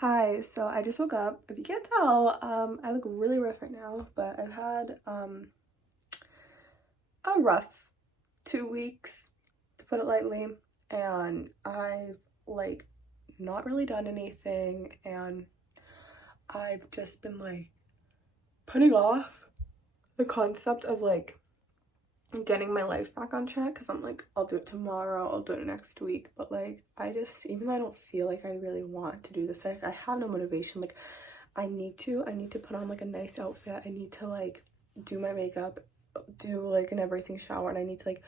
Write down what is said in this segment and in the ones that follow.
Hi, so I just woke up. If you can't tell, I look really rough right now, but I've had a rough 2 weeks, to put it lightly, and I've like not really done anything, and I've just been like putting off the concept of like getting my life back on track because I'm like, I'll do it tomorrow, I'll do it next week, but like I just, even though I don't feel like I really want to do this, like I have no motivation. Like I need to put on like a nice outfit, I need to like do my makeup, do like an everything shower, and I need to like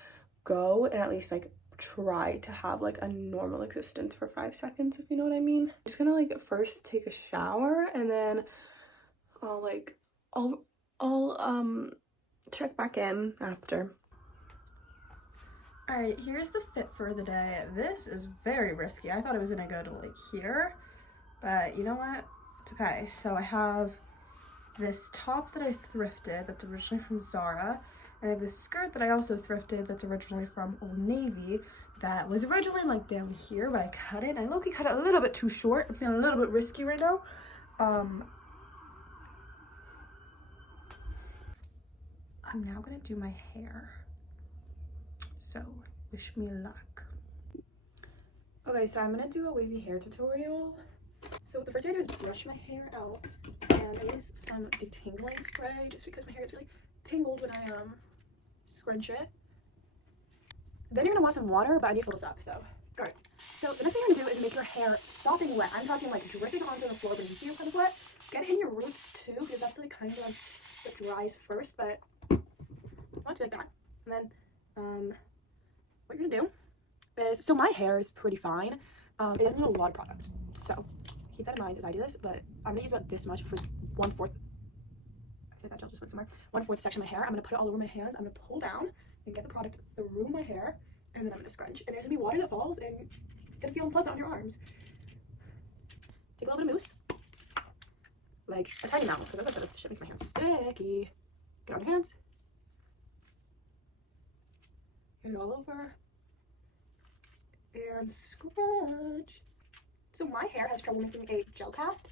go and at least like try to have like a normal existence for 5 seconds, if you know what I mean. I'm just gonna like first take a shower, and then I'll like I'll check back in after. All right, here's the fit for the day. This is very risky. I thought it was gonna go to like here, but you know what? It's okay. So I have this top that I thrifted that's originally from Zara, and I have this skirt that I also thrifted that's originally from Old Navy that was originally like down here, but I cut it. I low-key cut it a little bit too short. I'm feeling a little bit risky right now. I'm now gonna do my hair. So wish me luck. Okay, so I'm gonna do a wavy hair tutorial. So the first thing I do is brush my hair out, and I use some detangling spray just because my hair is really tangled when I scrunch it. Then you're gonna want some water, but I need to fill this up, so alright. So the next thing you're gonna do is make your hair sopping wet. I'm talking like dripping onto the floor, but you feel kind of wet. Get it in your roots too, because that's like kind of what dries first, but not do like that. And then what you're gonna do is, so my hair is pretty fine. It doesn't need a lot of product, so keep that in mind as I do this, but I'm gonna use about this much for 1/4. I feel like that gel just went somewhere. 1/4 section of my hair. I'm gonna put it all over my hands. I'm gonna pull down and get the product through my hair, and then I'm gonna scrunch. And there's gonna be water that falls, and it's gonna feel unpleasant on your arms. Take a little bit of mousse, like a tiny amount, because as I said, this shit makes my hands sticky. Get on your hands. Get it all over. And scrunch. So my hair has trouble making a gel cast,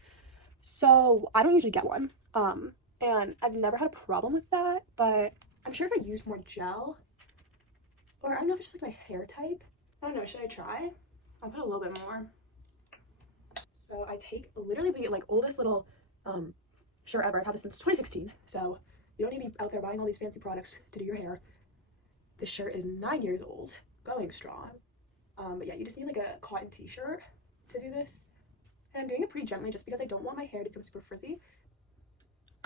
so I don't usually get one. And I've never had a problem with that, but I'm sure if I used more gel, or I don't know if it's just like my hair type. I don't know, should I try? I'll put a little bit more. So I take literally the like oldest little shirt ever. I've had this since 2016, so you don't need to be out there buying all these fancy products to do your hair. This shirt is 9 years old, going strong. But yeah, you just need like a cotton t-shirt to do this. And I'm doing it pretty gently just because I don't want my hair to become super frizzy.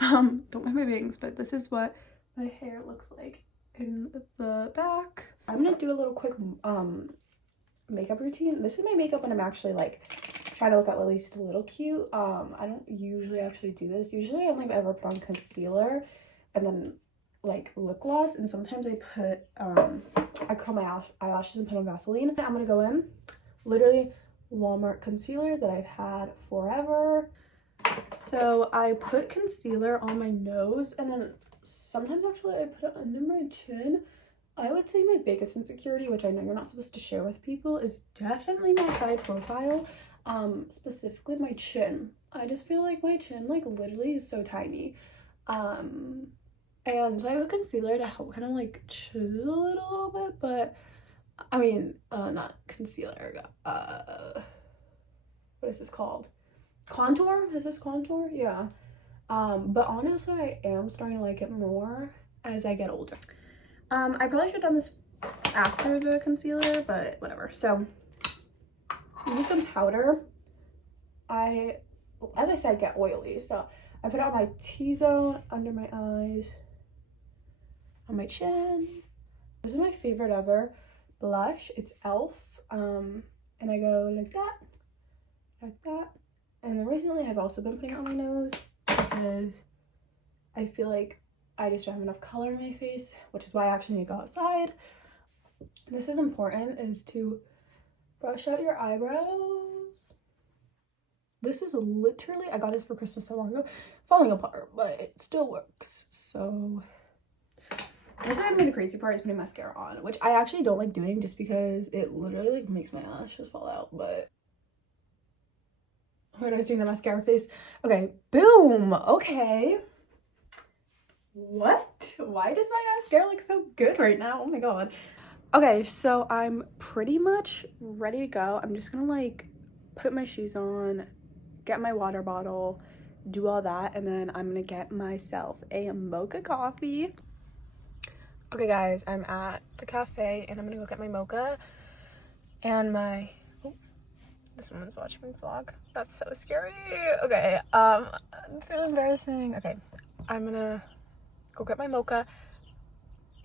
Don't mind my bangs, but this is what my hair looks like in the back. I'm gonna do a little quick makeup routine. This is my makeup when I'm actually like trying to look at least a little cute. I don't usually actually do this. Usually I only ever put on concealer and then like lip gloss, and sometimes I put I curl my eyelashes and put on Vaseline. I'm gonna go in, literally Walmart concealer that I've had forever. So I put concealer on my nose, and then sometimes actually I put it under my chin. I would say my biggest insecurity, which I know you're not supposed to share with people, is definitely my side profile, specifically my chin. I just feel like my chin like literally is so tiny. And so I have a concealer to help kind of like chisel it a little bit, but I mean, not concealer, what is this called? Contour? Is this contour? Yeah. But honestly, I am starting to like it more as I get older. I probably should have done this after the concealer, but whatever. So, use some powder. As I said, get oily, so I put it on my T-zone, under my eyes, on my chin. This is my favorite ever blush. It's e.l.f. And I go like that, like that. And then recently I've also been putting it on my nose because I feel like I just don't have enough color in my face, which is why I actually need to go outside. This is important, is to brush out your eyebrows. This is literally, I got this for Christmas so long ago, falling apart, but it still works. So this is gonna be the crazy part, is putting mascara on, which I actually don't like doing just because it literally like makes my eyelashes fall out, but When I was doing the mascara face. Okay, boom. Okay. What? Why does my mascara look so good right now? Oh my god. Okay, so I'm pretty much ready to go. I'm just gonna like put my shoes on, get my water bottle, do all that, and then I'm gonna get myself a mocha coffee. Okay guys, I'm at the cafe and I'm gonna go get my mocha and my, oh, this woman's watching my vlog. That's so scary. Okay, it's really embarrassing. Okay, I'm gonna go get my mocha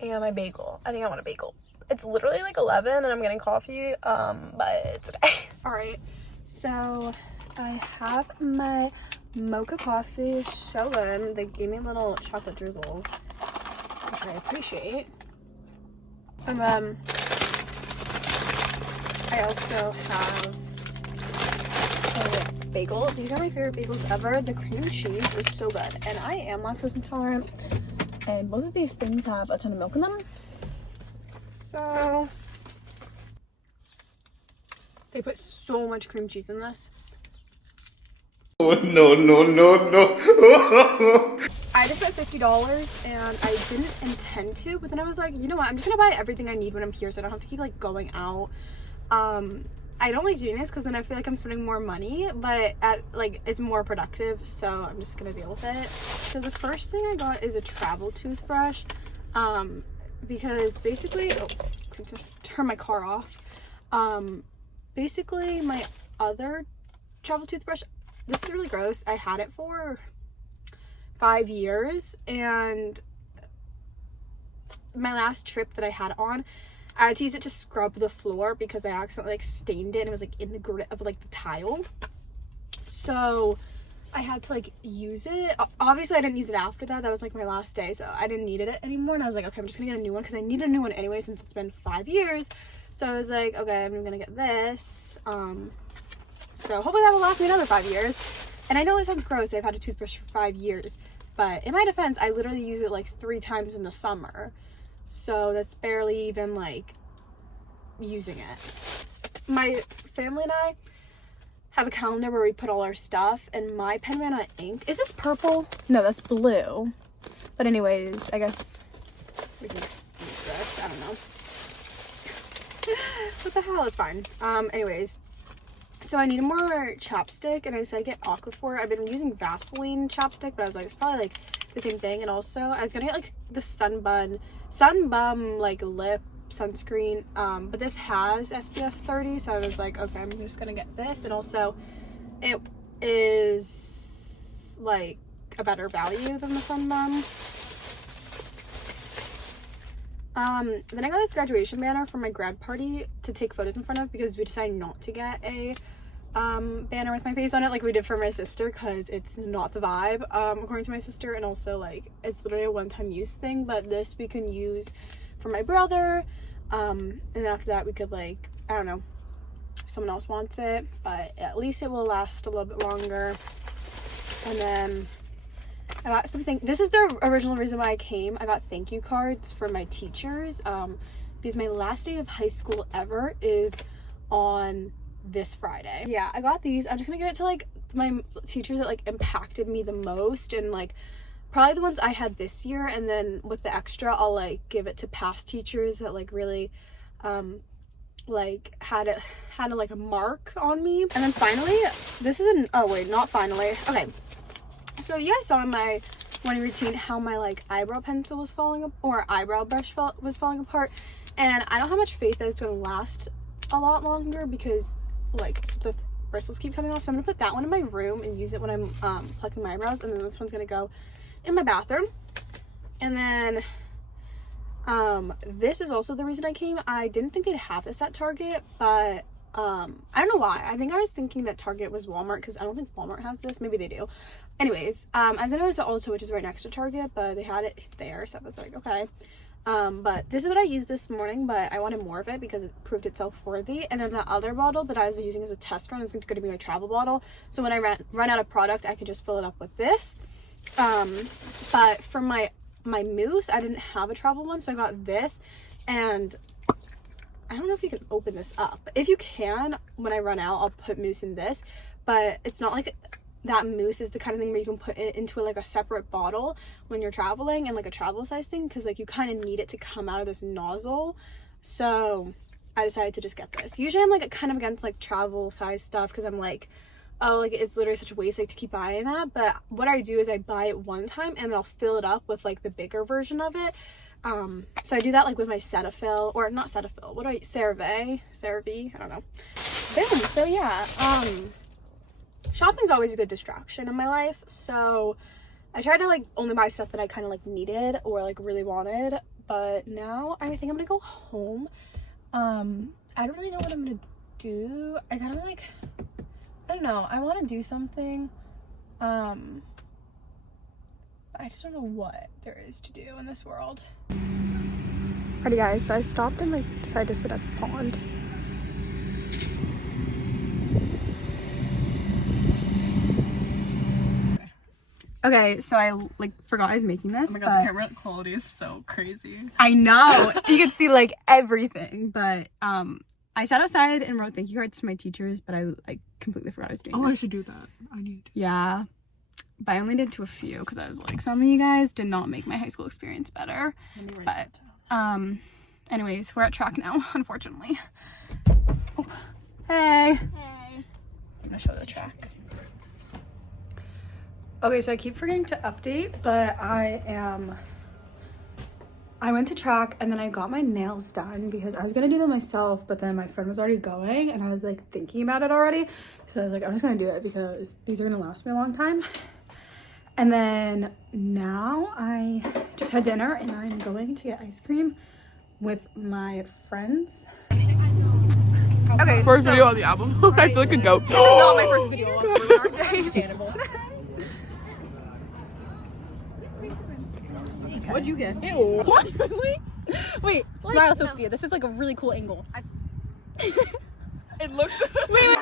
and my bagel. I think I want a bagel. It's literally like 11 and I'm getting coffee, but it's okay. All right, so I have my mocha coffee. So good. They gave me a little chocolate drizzle, which I appreciate. And then I also have a bagel. These are my favorite bagels ever. The cream cheese is so good, and I am lactose intolerant, and both of these things have a ton of milk in them. So they put so much cream cheese in this. Oh, no, no, no, no. I just spent $50 and I didn't intend to, but then I was like, you know what, I'm just gonna buy everything I need when I'm here so I don't have to keep like going out. I don't like doing this because then I feel like I'm spending more money, but it's more productive, so I'm just gonna deal with it. So the first thing I got is a travel toothbrush, because basically, oh, turn my car off. Basically my other travel toothbrush, this is really gross. I had it for 5 years, and my last trip that I had on, I had to use it to scrub the floor because I accidentally like stained it and it was like in the grit of like the tile. So I had to like use it. Obviously I didn't use it after that. That was like my last day, so I didn't need it anymore, and I was like, okay, I'm just gonna get a new one because I need a new one anyway since it's been 5 years. So I was like, okay, I'm gonna get this. So hopefully that will last me another 5 years. And I know this sounds gross, I've had a toothbrush for 5 years, but in my defense, I literally use it like 3 times in the summer. So that's barely even like using it. My family and I have a calendar where we put all our stuff, and my pen ran out of ink. Is this purple? No, that's blue. But anyways, I guess we can just use this. I don't know. What the hell? It's fine. Anyways. So I need more chapstick, and I decided to get Aquaphor. I've been using Vaseline chapstick, but I was like, it's probably like the same thing. And also I was gonna get like the Sunbum like lip sunscreen, but this has SPF 30, so I was like, okay, I'm just gonna get this. And also it is like a better value than the Sunbum. Then I got this graduation banner for my grad party to take photos in front of, because we decided not to get a banner with my face on it like we did for my sister, because it's not the vibe, according to my sister. And also like it's literally a one-time use thing, but this we can use for my brother, and then after that we could, like, I don't know if someone else wants it, but at least it will last a little bit longer. And then I got something, this is the original reason why I came. I got thank you cards for my teachers, because my last day of high school ever is on this Friday. Yeah, I got these. I'm just gonna give it to like my teachers that like impacted me the most, and like probably the ones I had this year, and then with the extra I'll like give it to past teachers that like really like had a like a mark on me. And then finally, this is an, oh wait, not finally, okay. So you guys saw in my morning routine how my like eyebrow pencil was falling up, or eyebrow brush was falling apart, and I don't have much faith that it's gonna last a lot longer because like the bristles keep coming off. So I'm gonna put that one in my room and use it when I'm plucking my eyebrows, and then this one's gonna go in my bathroom. And then this is also the reason I came. I didn't think they'd have this at Target, but I don't know why. I think I was thinking that Target was Walmart, because I don't think Walmart has this. Maybe they do. Anyways, I was gonna go to Ulta, which is right next to Target, but they had it there, so I was like, okay. But this is what I used this morning, but I wanted more of it because it proved itself worthy. And then the other bottle that I was using as a test run is going to be my travel bottle, so when I run out of product, I can just fill it up with this. But for my mousse, I didn't have a travel one, so I got this. And I don't know if you can open this up, but if you can, when I run out, I'll put mousse in this. but it's not like that mousse is the kind of thing where you can put it into like a separate bottle when you're traveling and like a travel size thing, because like you kind of need it to come out of this nozzle. So I decided to just get this. Usually I'm like kind of against like travel size stuff because I'm like, oh, like it's literally such a waste like to keep buying that. But what I do is I buy it one time and then I'll fill it up with like the bigger version of it. So I do that like with my Cetaphil, or not Cetaphil, what do I, CeraVe, I don't know. Boom. So yeah, shopping's always a good distraction in my life, so I tried to like only buy stuff that I kind of like needed or like really wanted. But now I think I'm gonna go home. I don't really know what I'm gonna do. I kind of like, I don't know, I want to do something, I just don't know what there is to do in this world. Alrighty guys, so I stopped and like decided to sit at the pond. Okay, so I like forgot I was making this. Oh my god, the camera quality is so crazy. I know. You can see like everything, but I sat outside and wrote thank you cards to my teachers, but I completely forgot I was doing this. I should do that. I need. Yeah. But I only did to a few because I was like, some of you guys did not make my high school experience better. But anyways, we're at track now, unfortunately. Oh, hey. Hey. I'm gonna show the track. Okay, so I keep forgetting to update, but I went to track and then I got my nails done because I was gonna do them myself, but then my friend was already going and I was like thinking about it already. So I was like, I'm just gonna do it because these are gonna last me a long time. And then now I just had dinner and I'm going to get ice cream with my friends. Okay, first video on the album. I feel like a goat. Not my first video. Understandable. What'd you get? Ew. What? Wait, smile, Sophia. This is like a really cool angle. It looks. Wait.